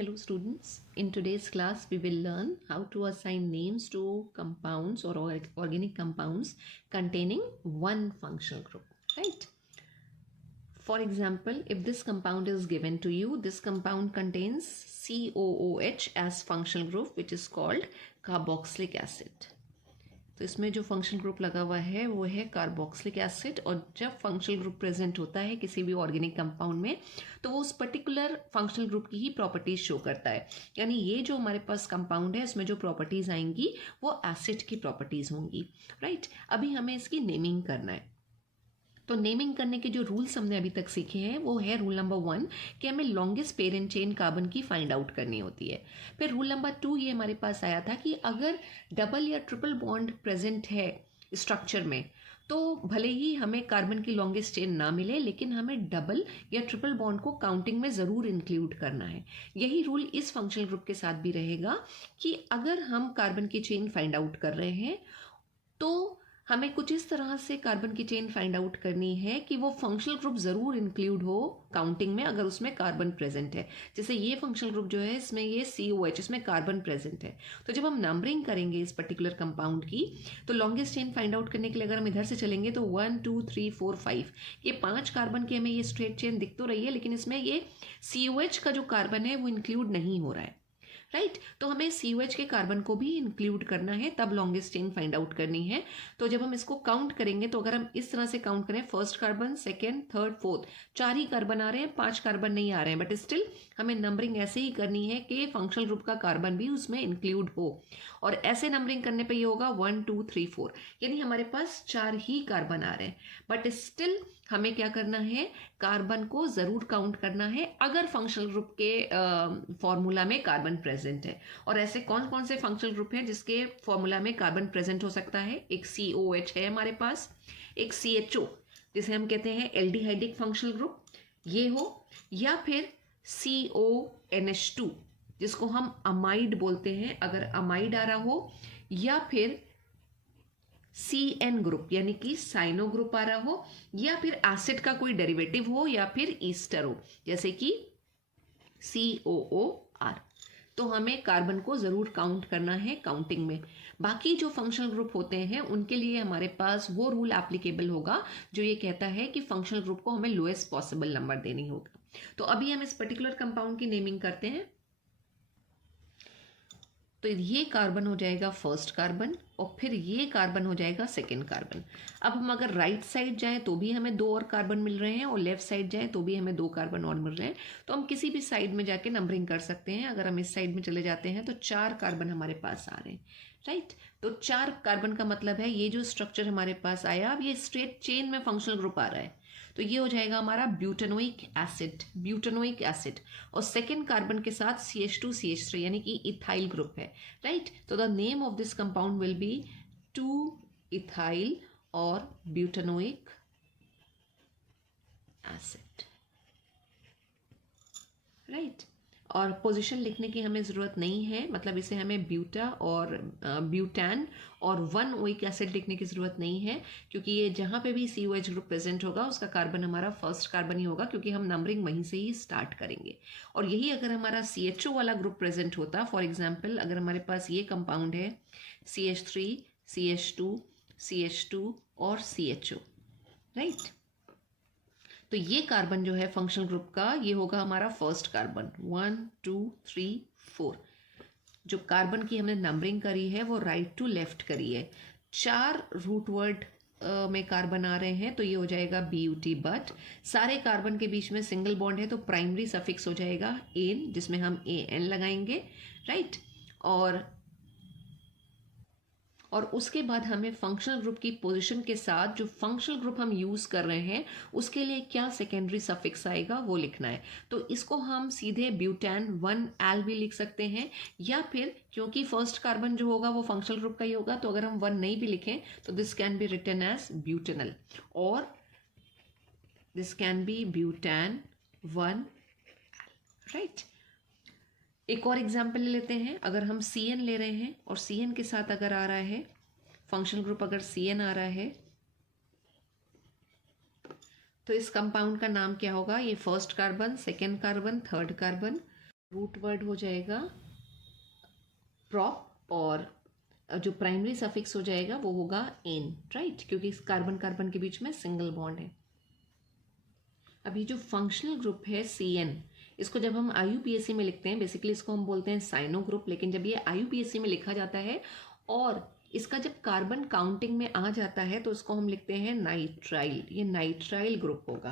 Hello students, in today's class we will learn how to assign names to compounds or organic compounds containing one functional group, right? For example, if this compound is given to you, this compound contains COOH as functional group which is called carboxylic acid. तो इसमें जो functional group लगा हुआ है वो है carboxylic acid. और जब फंक्शनल ग्रुप प्रेजेंट होता है किसी भी ऑर्गेनिक कंपाउंड में तो वो उस पर्टिकुलर फंक्शनल ग्रुप की ही प्रॉपर्टीज शो करता है। यानी ये जो हमारे पास कंपाउंड है इसमें जो प्रॉपर्टीज आएंगी वो एसिड की प्रॉपर्टीज होंगी, राइट। अभी हमें इसकी नेमिंग करना है। तो नेमिंग करने के जो रूल्स हमने अभी तक सीखे हैं वो है रूल नंबर 1 कि हमें लॉन्गेस्ट पेरेंट चेन कार्बन की फाइंड आउट करनी होती है। फिर रूल नंबर 2 ये हमारे पास आया था कि अगर डबल या ट्रिपल बॉन्ड प्रेजेंट है स्ट्रक्चर में तो भले ही हमें कार्बन की लॉन्गेस्ट चेन ना मिले लेकिन हमें डबल या ट्रिपल बॉन्ड को काउंटिंग में ज़रूर इंक्लूड करना है। यही रूल इस फंक्शनल ग्रुप के साथ भी रहेगा कि अगर हम कार्बन की चेन फाइंड आउट कर रहे हैं तो हमें कुछ इस तरह से कार्बन की चेन फाइंड आउट करनी है कि वो फंक्शनल ग्रुप ज़रूर इंक्लूड हो काउंटिंग में अगर उसमें कार्बन प्रेजेंट है। जैसे ये फंक्शनल ग्रुप जो है इसमें ये COH इसमें कार्बन प्रेजेंट है। तो जब हम नंबरिंग करेंगे इस पर्टिकुलर कंपाउंड की तो लॉन्गेस्ट चेन फाइंड आउट करने के लिए अगर हम इधर से चलेंगे तो 1 2 3 4 5 ये 5 कार्बन की हमें ये स्ट्रेट चेन दिख तो रही है लेकिन इसमें ये COH का जो कार्बन है वो इंक्लूड नहीं हो रहा है, राइट। तो हमें COH के कार्बन को भी इंक्लूड करना है तब लॉन्गेस्ट चेन फाइंड आउट करनी है। तो जब हम इसको काउंट करेंगे तो अगर हम इस तरह से काउंट करें first carbon second third fourth 4 ही कार्बन आ रहे हैं 5 कार्बन नहीं आ रहे हैं, बट स्टिल हमें नंबरिंग ऐसे ही करनी है कि फंक्शनल ग्रुप का कार्बन भी उसमें इंक्लूड हो। और ऐसे नंबरिंग करने पे ये होगा 1 2 3 4 यानी हमारे पास 4 ही कार्बन आ रहे हैं, बट स्टिल हमें क्या करना है कार्बन को ज़रूर काउंट करना है अगर फंक्शनल ग्रुप के फॉर्मूला में कार्बन प्रेजेंट है। और ऐसे कौन कौन से फंक्शनल ग्रुप हैं जिसके फॉर्मूला में कार्बन प्रेजेंट हो सकता है? एक COH है हमारे पास, एक CHO जिसे हम कहते हैं एल्डिहाइडिक फंक्शनल ग्रुप ये हो, या फिर CONH2 जिसको हम अमाइड बोलते हैं अगर अमाइड आ रहा हो, या फिर CN ग्रुप यानी कि साइनो ग्रुप आ रहा हो, या फिर एसिड का कोई डेरिवेटिव हो, या फिर ईस्टर हो जैसे कि COOR। तो हमें कार्बन को ज़रूर काउंट करना है काउंटिंग में। बाकी जो फंक्शनल ग्रुप होते हैं उनके लिए हमारे पास वो रूल एप्लीकेबल होगा जो ये कहता है कि फंक्शनल ग्रुप को हमें लोएस्ट पॉसिबल नंबर देनी होगा। तो अभी हम इस पर्टिकुलर कंपाउंड की नेमिंग करते हैं। तो ये कार्बन हो जाएगा फर्स्ट कार्बन और फिर ये कार्बन हो जाएगा सेकेंड कार्बन। अब हम अगर राइट साइड जाएं तो भी हमें 2 और कार्बन मिल रहे हैं और लेफ्ट साइड जाएं तो भी हमें 2 कार्बन और मिल रहे हैं। तो हम किसी भी साइड में जाके नंबरिंग कर सकते हैं। अगर हम इस साइड में चले जाते हैं तो 4 कार्बन हमारे पास आ रहे हैं, राइट। तो 4 कार्बन का मतलब है ये जो स्ट्रक्चर हमारे पास आया अब ये स्ट्रेट चेन में फंक्शनल ग्रुप आ रहा है तो ये हो जाएगा हमारा ब्यूटेनोइक एसिड। और सेकेंड कार्बन के साथ CH2 CH3 यानी कि इथाइल ग्रुप है, राइट। तो the name of this compound will be 2 ethyl और ब्यूटेनोइक एसिड, राइट। और पोजीशन लिखने की हमें ज़रूरत नहीं है, मतलब इसे हमें ब्यूटा और ब्यूटान और 1 ओइक एसिड लिखने की ज़रूरत नहीं है क्योंकि ये जहाँ पे भी COH ग्रुप प्रेजेंट होगा उसका कार्बन हमारा फर्स्ट कार्बन ही होगा क्योंकि हम नंबरिंग वहीं से ही स्टार्ट करेंगे। और यही अगर हमारा CHO वाला ग्रुप प्रेजेंट होता, फॉर एग्जाम्पल अगर हमारे पास ये कंपाउंड है CH3 CH2 CH2 और CHO, राइट। तो ये कार्बन जो है फंक्शनल ग्रुप का ये होगा हमारा फर्स्ट कार्बन 1 2 3 4। जो कार्बन की हमने नंबरिंग करी है वो राइट टू लेफ्ट करी है। 4 रूट वर्ड में कार्बन आ रहे हैं तो ये हो जाएगा BUT, बट सारे कार्बन के बीच में सिंगल बॉन्ड है तो प्राइमरी सफिक्स हो जाएगा एन जिसमें हम AN लगाएंगे, राइट। और उसके बाद हमें फंक्शनल ग्रुप की पोजीशन के साथ जो फंक्शनल ग्रुप हम यूज़ कर रहे हैं उसके लिए क्या सेकेंडरी सफिक्स आएगा वो लिखना है। तो इसको हम सीधे ब्यूटान 1 एल भी लिख सकते हैं, या फिर क्योंकि फर्स्ट कार्बन जो होगा वो फंक्शनल ग्रुप का ही होगा तो अगर हम 1 नहीं भी लिखें तो this can be written as butanal और this can be butane 1 right. एक और एग्जाम्पल ले लेते हैं। अगर हम CN ले रहे हैं और CN के साथ अगर आ रहा है फंक्शनल ग्रुप अगर CN आ रहा है तो इस कंपाउंड का नाम क्या होगा? ये first carbon, second carbon, third carbon, root word हो जाएगा प्रॉप, और जो प्राइमरी सफिक्स हो जाएगा वो होगा एन, राइट, क्योंकि कार्बन कार्बन के बीच में सिंगल बॉन्ड है। अभी जो फंक्शनल ग्रुप है CN, इसको जब हम IUPAC में लिखते हैं, बेसिकली इसको हम बोलते हैं साइनो ग्रुप, लेकिन जब ये IUPAC में लिखा जाता है और इसका जब कार्बन काउंटिंग में आ जाता है तो इसको हम लिखते हैं नाइट्राइल। ये नाइट्राइल ग्रुप होगा,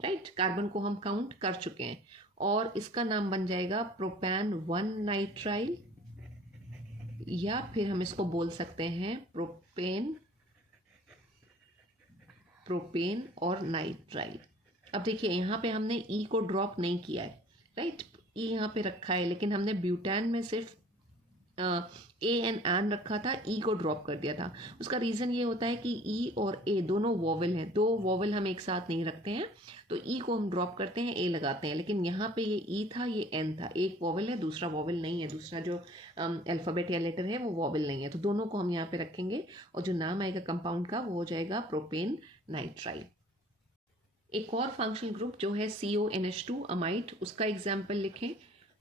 राइट। कार्बन को हम काउंट कर चुके हैं और इसका नाम बन जाएगा प्रोपैन 1 नाइट्राइल, या फिर हम इसको बोल सकते हैं प्रोपेन और नाइट्राइल। अब देखिए यहाँ पे हमने ई को ड्रॉप नहीं किया है, राइट, ई यहाँ पे रखा है, लेकिन हमने ब्यूटान में सिर्फ ए एंड एन रखा था, ई को ड्रॉप कर दिया था। उसका रीज़न ये होता है कि ई और ए दोनों वॉवल हैं, दो वॉवल हम एक साथ नहीं रखते हैं, तो ई को हम ड्रॉप करते हैं, ए लगाते हैं। लेकिन यहाँ पे ये ई था, ये एन था, एक वॉवल है दूसरा वॉवल नहीं है, दूसरा जो अल्फ़ाबेट या लेटर है वो वॉवल नहीं है, तो दोनों को हम यहाँ पे रखेंगे और जो नाम आएगा कंपाउंड का वो हो जाएगा प्रोपेन नाइट्राइल। एक और फंक्शनल ग्रुप जो है CONH2 अमाइड, उसका एग्जाम्पल लिखें।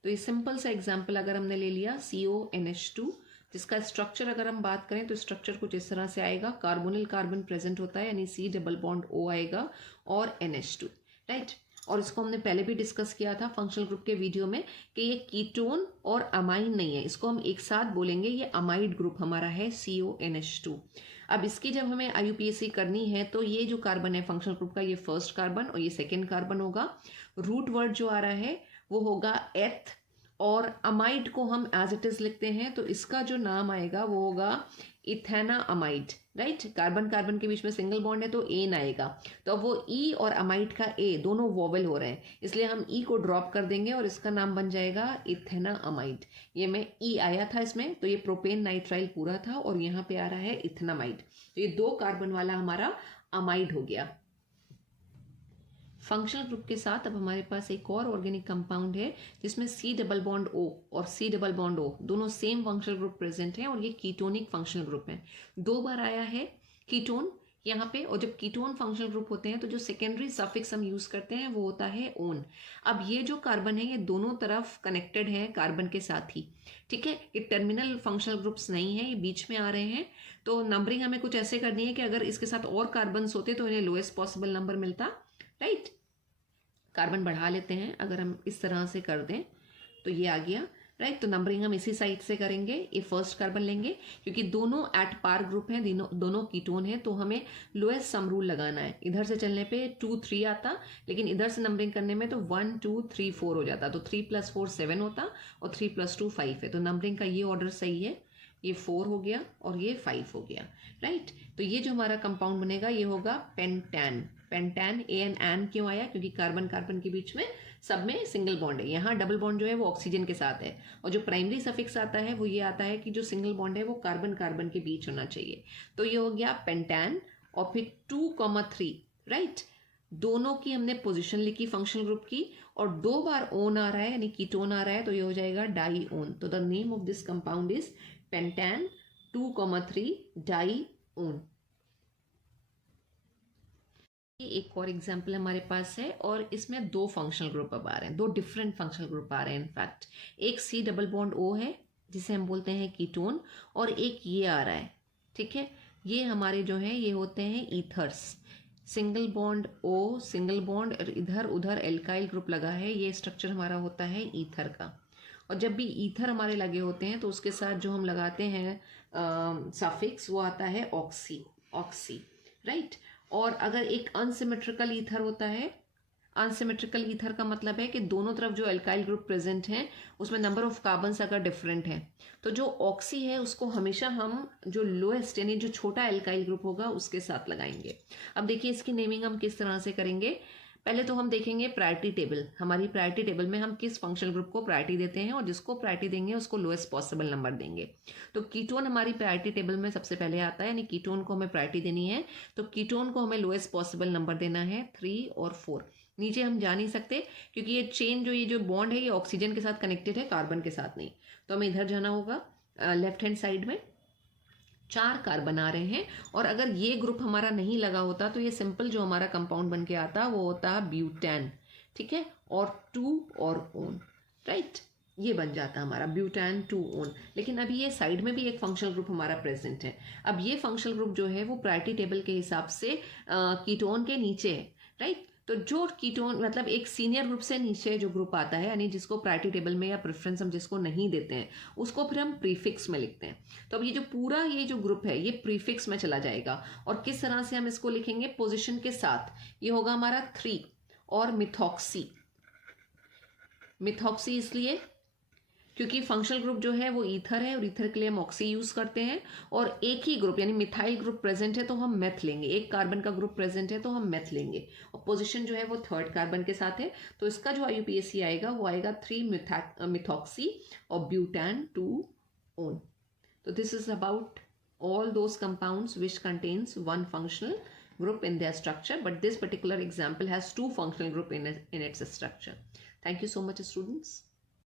तो ये सिंपल सा एग्जाम्पल अगर हमने ले लिया CONH2, जिसका स्ट्रक्चर अगर हम बात करें तो स्ट्रक्चर कुछ इस तरह से आएगा, कार्बोनिल कार्बन प्रेजेंट होता है, यानी C डबल बॉन्ड O आएगा और NH2, राइट। और इसको हमने पहले भी डिस्कस किया था फंक्शनल ग्रुप के वीडियो में कि ये कीटोन और अमाइन नहीं है, इसको हम एक साथ बोलेंगे, ये अमाइड ग्रुप हमारा है CONH2। अब इसकी जब हमें IUPAC करनी है तो ये जो कार्बन है फंक्शनल ग्रुप का, ये फर्स्ट कार्बन और ये सेकेंड कार्बन होगा। रूट वर्ड जो आ रहा है वो होगा एथ, और अमाइड को हम एज इट इज लिखते हैं, तो इसका जो नाम आएगा वो होगा इथेना अमाइड, राइट। कार्बन कार्बन के बीच में सिंगल बॉन्ड है तो एन आएगा, तो अब वो ई और अमाइड का ए दोनों वॉवल हो रहे हैं, इसलिए हम ई को ड्रॉप कर देंगे और इसका नाम बन जाएगा इथेना अमाइड। ये में ई आया था इसमें, तो ये प्रोपेन नाइट्राइल पूरा था और यहाँ पे आ रहा है इथेनामाइड, तो ये 2 कार्बन वाला हमारा अमाइड हो गया। फंक्शनल ग्रुप के साथ अब हमारे पास एक और ऑर्गेनिक कंपाउंड है जिसमें C डबल बॉन्ड O और C डबल बॉन्ड O दोनों सेम फंक्शनल ग्रुप प्रेजेंट हैं और ये कीटोनिक फंक्शनल ग्रुप है। 2 बार आया है कीटोन यहाँ पे, और जब कीटोन फंक्शनल ग्रुप होते हैं तो जो सेकेंडरी सफिक्स हम यूज करते हैं वो होता है ओन। अब ये जो कार्बन है ये दोनों तरफ कनेक्टेड है कार्बन के साथ ही, ठीक है, ये टर्मिनल फंक्शनल ग्रुप्स नहीं है, ये बीच में आ रहे हैं। तो नंबरिंग हमें कुछ ऐसे करनी है कि अगर इसके साथ और कार्बन होते तो इन्हें लोएस्ट पॉसिबल नंबर मिलता, राइट। कार्बन बढ़ा लेते हैं, अगर हम इस तरह से कर दें तो ये आ गया, राइट। तो नंबरिंग हम इसी साइड से करेंगे, ये फर्स्ट कार्बन लेंगे क्योंकि दोनों एट पार ग्रुप हैं, दोनों कीटोन हैं, तो हमें लोएस्ट सम रूल लगाना है। इधर से चलने पे 2 3 आता, लेकिन इधर से नंबरिंग करने में तो 1 2 3 4 हो जाता, तो 3 + 4 7 होता और 3 + 2 5 है, तो नंबरिंग का ये ऑर्डर सही है, ये 4 हो गया और ये 5 हो गया, राइट। तो ये जो हमारा कंपाउंड बनेगा ये होगा पेंटैन। पेंटैन ए एन एन क्यों आया, क्योंकि कार्बन कार्बन के बीच में सब में सिंगल बॉन्ड है, यहाँ डबल बॉन्ड जो है वो ऑक्सीजन के साथ है, और जो प्राइमरी सफिक्स आता है वो ये आता है कि जो सिंगल बॉन्ड है वो कार्बन कार्बन के बीच होना चाहिए, तो ये हो गया पेंटैन। और फिर 2,3, राइट, दोनों की हमने पोजीशन लिखी फंक्शनल ग्रुप की, और 2 बार ओन आ रहा है यानी कीटोन आ रहा है, तो ये हो जाएगा डाई ओन। तो the name of this compound is penta 2,3 diene. एक और एग्जाम्पल हमारे पास है और इसमें 2 फंक्शनल ग्रुप अब आ रहे हैं, 2 डिफरेंट फंक्शनल ग्रुप आ रहे हैं। इनफैक्ट एक C डबल बॉन्ड O है जिसे हम बोलते हैं कीटोन, और एक ये आ रहा है, ठीक है, ये हमारे जो है ये होते हैं ethers. Single bond O, single bond, इधर उधर एल्काइल ग्रुप लगा है, ये स्ट्रक्चर हमारा होता है ईथर का। और जब भी ईथर हमारे लगे होते हैं तो उसके साथ जो हम लगाते हैं सफिक्स वो आता है ऑक्सी, ऑक्सी, राइट। और अगर एक अनसिमेट्रिकल ईथर होता है, अनसिमेट्रिकल ईथर का मतलब है कि दोनों तरफ जो एल्काइल ग्रुप प्रेजेंट हैं उसमें नंबर ऑफ कार्बन्स अगर डिफरेंट है, तो जो ऑक्सी है उसको हमेशा हम जो लोएस्ट यानी जो छोटा एल्काइल ग्रुप होगा उसके साथ लगाएंगे। अब देखिए इसकी नेमिंग हम किस तरह से करेंगे। पहले तो हम देखेंगे प्रायोरिटी टेबल, हमारी प्रायोरिटी टेबल में हम किस फंक्शनल ग्रुप को प्रायोरिटी देते हैं और जिसको प्रायोरिटी देंगे उसको लोएस्ट पॉसिबल नंबर देंगे। तो कीटोन हमारी प्रायोरिटी टेबल में सबसे पहले आता है, यानी कीटोन को हमें प्रायोरिटी देनी है, तो कीटोन को हमें लोएस्ट पॉसिबल नंबर देना है 3 और 4। नीचे हम जा नहीं सकते क्योंकि ये चेन जो ये जो बॉन्ड है ये ऑक्सीजन के साथ कनेक्टेड है, कार्बन के साथ नहीं, तो हमें इधर जाना होगा लेफ्ट हैंड साइड में। 4 कार्बन आ रहे हैं, और अगर ये ग्रुप हमारा नहीं लगा होता तो ये सिंपल जो हमारा कंपाउंड बन के आता वो होता ब्यूटेन, ठीक है, और 2 और ओन, राइट। ये बन जाता है हमारा ब्यूटान 2-on। लेकिन अभी ये साइड में भी एक फंक्शनल ग्रुप हमारा प्रेजेंट है। अब ये फंक्शनल ग्रुप जो है वो प्रायोरिटी टेबल के हिसाब से कीटोन के नीचे है, राइट। तो जो कीटोन मतलब एक सीनियर ग्रुप से नीचे जो ग्रुप आता है, यानी जिसको प्रायोरिटी टेबल में या प्रेफरेंस हम जिसको नहीं देते हैं, उसको फिर हम प्रीफिक्स में लिखते हैं। तो अब ये जो पूरा ये जो ग्रुप है ये प्रीफिक्स में चला जाएगा। और किस तरह से हम इसको लिखेंगे? पोजिशन के साथ। ये होगा हमारा 3 और मिथॉक्सी। मिथॉक्सी इसलिए क्योंकि फंक्शनल ग्रुप जो है वो ईथर है और ईथर के लिए हम ऑक्सी यूज करते हैं। और एक ही ग्रुप यानी मिथाइल ग्रुप प्रेजेंट है तो हम मेथ लेंगे। एक कार्बन का ग्रुप प्रेजेंट है तो हम मेथ लेंगे। और पोजीशन जो है वो 3rd कार्बन के साथ है। तो इसका जो IUPAC आएगा वो आएगा 3 मिथॉक्सी और ब्यूटान 2-on। तो this is about all those compounds which contains one functional group in their structure, but this particular example has 2 functional group in its structure. Thank you so much, students.